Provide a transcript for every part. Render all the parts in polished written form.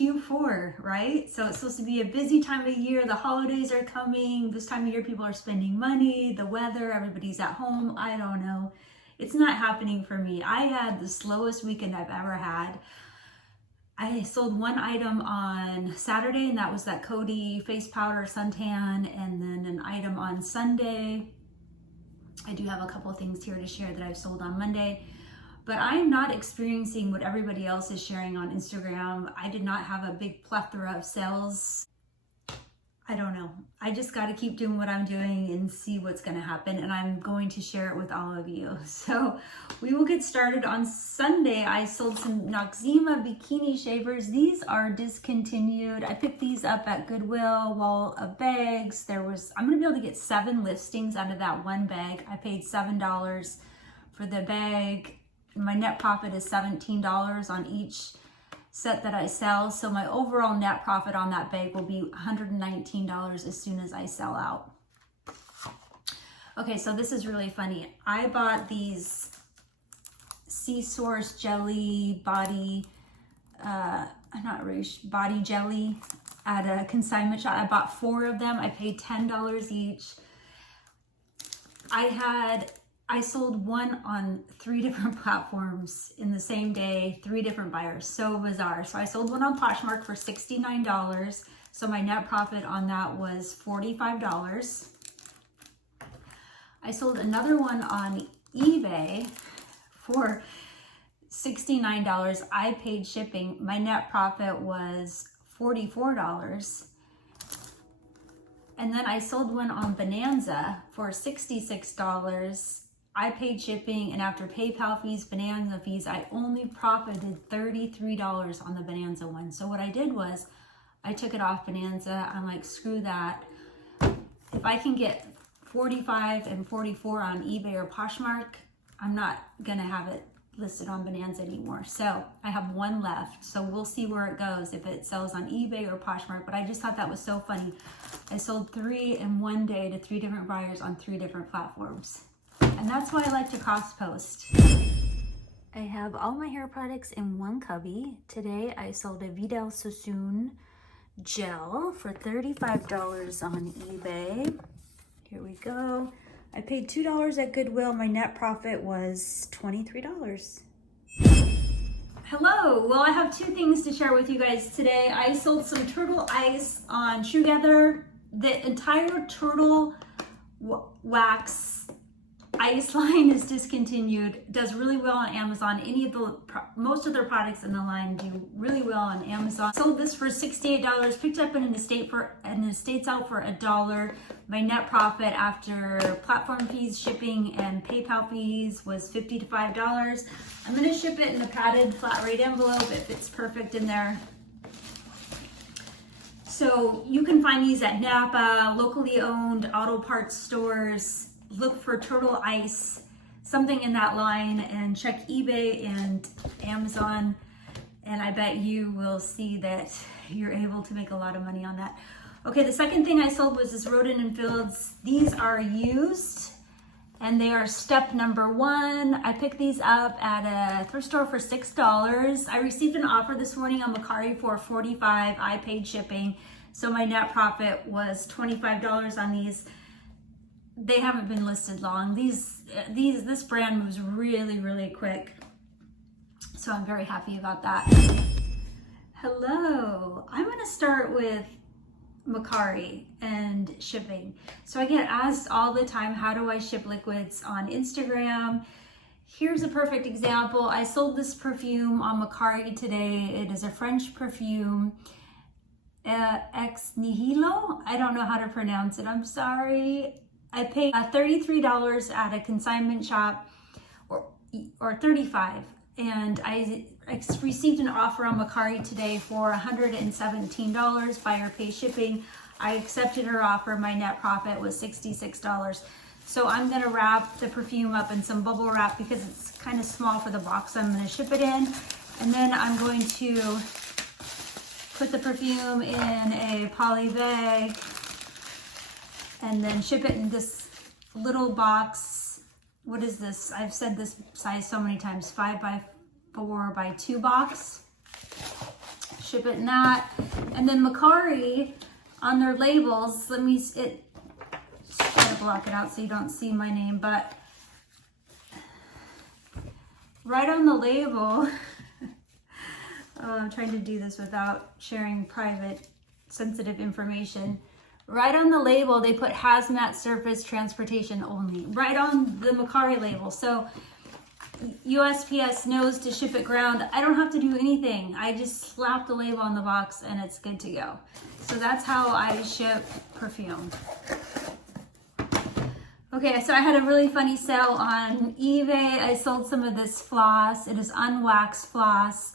Q4, right? So it's supposed to be a busy time of year. The holidays are coming. This time of year, people are spending money, the weather, everybody's at home. I don't know. It's not happening for me. I had the slowest weekend I've ever had. I sold one item on Saturday, and that was that Coty face powder suntan, and then an item on Sunday. I do have a couple of things here to share that I've sold on Monday, but I'm not experiencing what everybody else is sharing on Instagram. I did not have a big plethora of sales. I don't know. I just got to keep doing what I'm doing and see what's going to happen, and I'm going to share it with all of you. So we will get started. On Sunday, I sold some Noxzema bikini shavers. These are discontinued. I picked these up at Goodwill, wall of bags. I'm going to be able to get 7 listings out of that one bag. I paid $7 for the bag. My net profit is $17 on each set that I sell. So my overall net profit on that bag will be $119 as soon as I sell out. Okay, so this is really funny. I bought these Sea Source jelly body, body jelly at a consignment shop. I bought 4 of them. I paid $10 each. I sold one on 3 different platforms in the same day, 3 different buyers. So bizarre. So I sold one on Poshmark for $69. So my net profit on that was $45. I sold another one on eBay for $69. I paid shipping. My net profit was $44. And then I sold one on Bonanza for $66. I paid shipping, and after PayPal fees, Bonanza fees, I only profited $33 on the Bonanza one. So what I did was I took it off Bonanza. I'm like, screw that. If I can get 45 and 44 on eBay or Poshmark, I'm not gonna have it listed on Bonanza anymore. So I have 1 left. So we'll see where it goes, if it sells on eBay or Poshmark. But I just thought that was so funny. I sold 3 in one day to 3 different buyers on 3 different platforms. And that's why I like to cross post. I have all my hair products in one cubby. Today I sold a Vidal Sassoon gel for $35 on eBay. Here we go. I paid $2 at Goodwill. My net profit was $23. Hello, well, I have 2 things to share with you guys today. I sold some turtle ice on Shoegather. The entire turtle wax ice line is discontinued. Does really well on Amazon. Most of their products in the line do really well on Amazon. Sold this for $68. Picked up in an estate's out for $1. My net profit after platform fees, shipping, and PayPal fees was $50 to $5. I'm gonna ship it in a padded flat rate envelope. It fits perfect in there. So you can find these at Napa, locally owned auto parts stores. Look for turtle ice, something in that line, and check eBay and Amazon, and I bet you will see that you're able to make a lot of money on that. Okay, the second thing I sold was this Rodent and Fields. These are used, and they are step number 1. I picked these up at a thrift store for $6. I received an offer this morning on Mercari for $45. I paid shipping, so my net profit was $25 on these. They haven't been listed long. This brand moves really, really quick. So I'm very happy about that. Hello, I'm gonna start with Mercari and shipping. So I get asked all the time, how do I ship liquids on Instagram? Here's a perfect example. I sold this perfume on Mercari today. It is a French perfume, Ex Nihilo. I don't know how to pronounce it, I'm sorry. I paid $33 at a consignment shop, or $35, and I received an offer on Mercari today for $117. Buyer pay shipping. I accepted her offer. My net profit was $66. So I'm gonna wrap the perfume up in some bubble wrap because it's kind of small for the box I'm gonna ship it in, and then I'm going to put the perfume in a poly bag and then ship it in this little box. What is this? I've said this size so many times, 5x4x2 box. ship it in that. And then Macari, on their labels, try to block it out so you don't see my name, but right on the label, I'm trying to do this without sharing private, sensitive information. Right on the label, they put hazmat surface transportation only, right on the Macari label. So USPS knows to ship it ground. I don't have to do anything. I just slap the label on the box and it's good to go. So that's how I ship perfume. Okay, so I had a really funny sale on eBay. I sold some of this floss. It is unwaxed floss.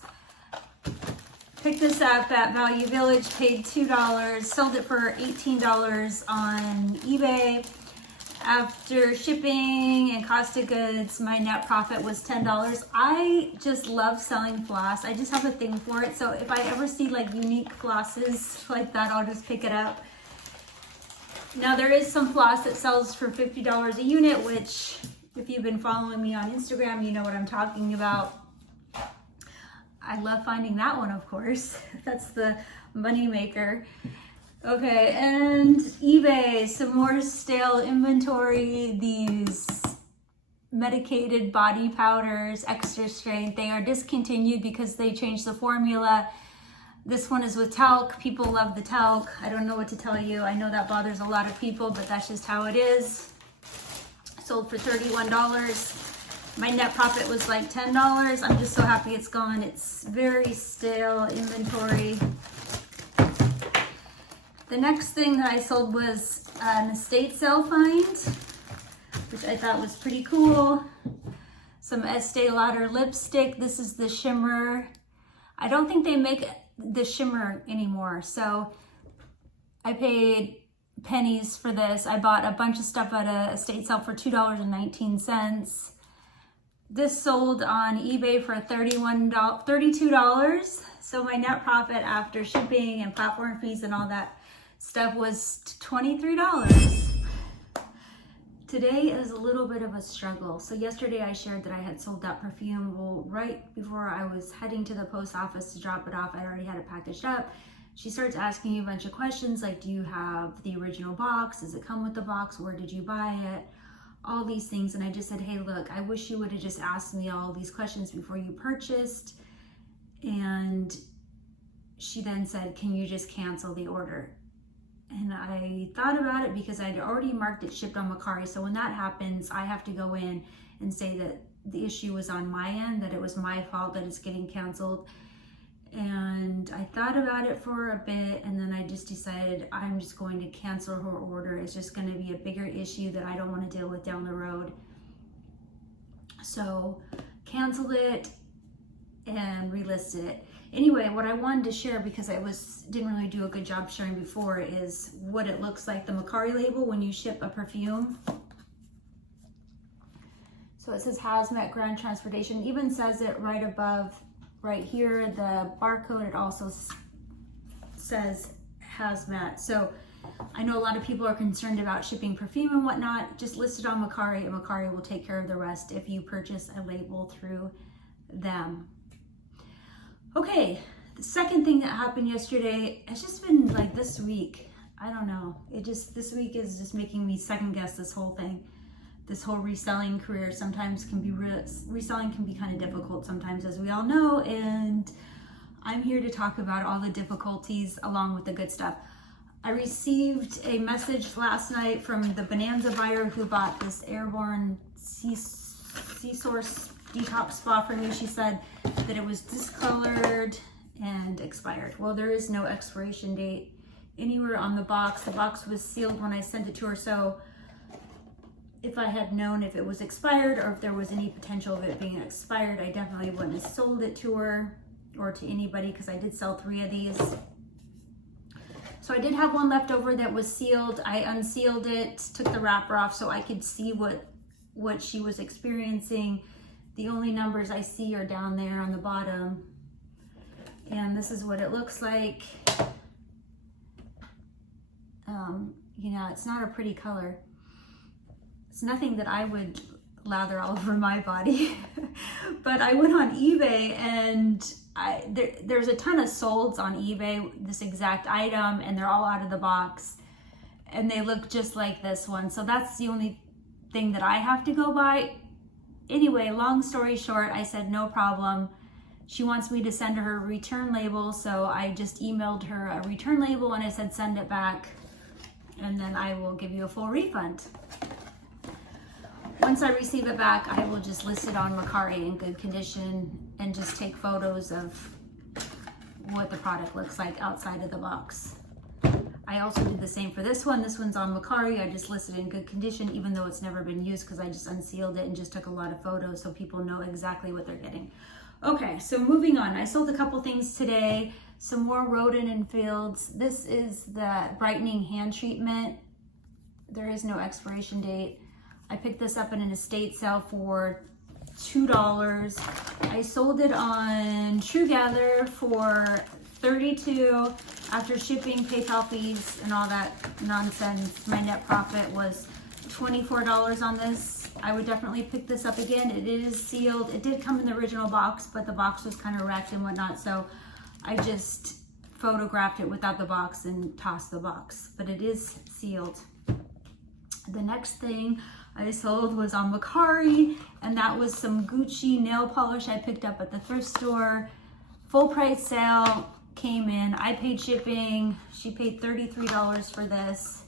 Picked this up at Value Village, paid $2, sold it for $18 on eBay. After shipping and cost of goods, my net profit was $10. I just love selling floss. I just have a thing for it. So if I ever see like unique flosses like that, I'll just pick it up. Now there is some floss that sells for $50 a unit, which if you've been following me on Instagram, you know what I'm talking about. I love finding that one, of course. That's the money maker. Okay, and eBay, some more stale inventory. These medicated body powders, extra strength, they are discontinued because they changed the formula. This one is with talc. People love the talc. I don't know what to tell you. I know that bothers a lot of people, but that's just how it is. Sold for $31. My net profit was like $10. I'm just so happy it's gone. It's very stale inventory. The next thing that I sold was an estate sale find, which I thought was pretty cool. Some Estee Lauder lipstick. This is the shimmer. I don't think they make the shimmer anymore, so I paid pennies for this. I bought a bunch of stuff at a estate sale for $2.19. This sold on eBay for $32. So my net profit after shipping and platform fees and all that stuff was $23. Today is a little bit of a struggle. So yesterday I shared that I had sold that perfume. Well, right before I was heading to the post office to drop it off, I already had it packaged up. She starts asking me a bunch of questions like, do you have the original box? Does it come with the box? Where did you buy it? All these things. And I just said, hey, look, I wish you would have just asked me all these questions before you purchased. And she then said, can you just cancel the order? And I thought about it because I'd already marked it shipped on Macari. So when that happens, I have to go in and say that the issue was on my end, that it was my fault that it's getting canceled. And I thought about it for a bit, and then I just decided I'm just going to cancel her order. It's just going to be a bigger issue that I don't want to deal with down the road. So canceled it and relisted it. Anyway, what I wanted to share, because I didn't really do a good job sharing before, is what it looks like, the Macari label when you ship a perfume. So it says hazmat ground transportation. It even says it right above, right here, the barcode. It also says hazmat. So I know a lot of people are concerned about shipping perfume and whatnot. Just list it on Macari, and Macari will take care of the rest if you purchase a label through them. Okay, the second thing that happened yesterday, it's just been like this week, I don't know, this week is just making me second guess this whole thing. This whole reselling career sometimes can be, reselling can be kind of difficult sometimes, as we all know, and I'm here to talk about all the difficulties along with the good stuff. I received a message last night from the Bonanza buyer who bought this Airborne Sea Source detox spa from me. She said that it was discolored and expired. Well, there is no expiration date anywhere on the box. The box was sealed when I sent it to her, so if I had known if it was expired or if there was any potential of it being expired, I definitely wouldn't have sold it to her or to anybody, because I did sell 3 of these. So I did have one left over that was sealed. I unsealed it, took the wrapper off so I could see what she was experiencing. The only numbers I see are down there on the bottom. And this is what it looks like. You know, it's not a pretty color. It's nothing that I would lather all over my body. But I went on eBay and there's a ton of solds on eBay, this exact item, and they're all out of the box. And they look just like this one. So that's the only thing that I have to go by. Anyway, long story short, I said no problem. She wants me to send her a return label, so I just emailed her a return label and I said send it back and then I will give you a full refund. Once I receive it back, I will just list it on Mercari in good condition and just take photos of what the product looks like outside of the box. I also did the same for this one. This one's on Mercari. I just listed it in good condition, even though it's never been used, because I just unsealed it and just took a lot of photos so people know exactly what they're getting. Okay, so moving on. I sold a couple things today. Some more Rodent and Fields. This is the brightening hand treatment. There is no expiration date. I picked this up in an estate sale for $2. I sold it on TrueGather for $32. After shipping, PayPal fees, and all that nonsense, my net profit was $24 on this. I would definitely pick this up again. It is sealed. It did come in the original box, but the box was kind of wrecked and whatnot, so I just photographed it without the box and tossed the box, but it is sealed. The next thing I sold was on Mercari, and that was some Gucci nail polish I picked up at the thrift store. Full price sale, came in. I paid shipping. She paid $33 for this.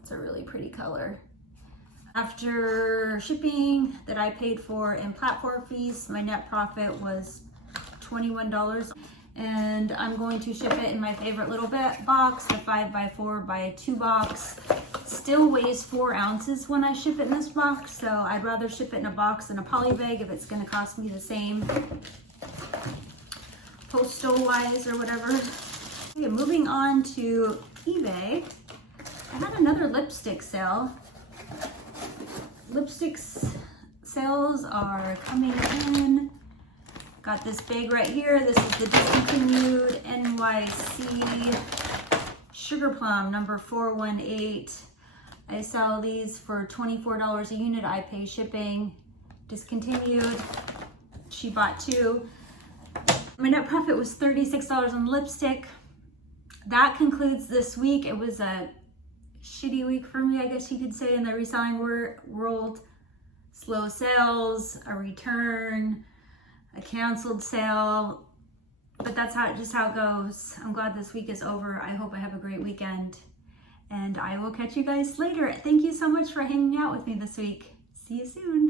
It's a really pretty color. After shipping that I paid for and platform fees, my net profit was $21. And I'm going to ship it in my favorite little box, the 5x4x2 box. Still weighs 4 ounces when I ship it in this box, so I'd rather ship it in a box than a poly bag if it's going to cost me the same postal wise or whatever. Okay, moving on to eBay. I had another lipstick sale. Lipsticks sales are coming in. Got this bag right here. This is the Discontinued NYC Sugar Plum number 418. I sell these for $24 a unit. I pay shipping. Discontinued. She bought 2. My net profit was $36 on lipstick. That concludes this week. It was a shitty week for me, I guess you could say, in the reselling world. Slow sales, a return, a canceled sale, but that's just how it goes. I'm glad this week is over. I hope I have a great weekend, and I will catch you guys later. Thank you so much for hanging out with me this week. See you soon.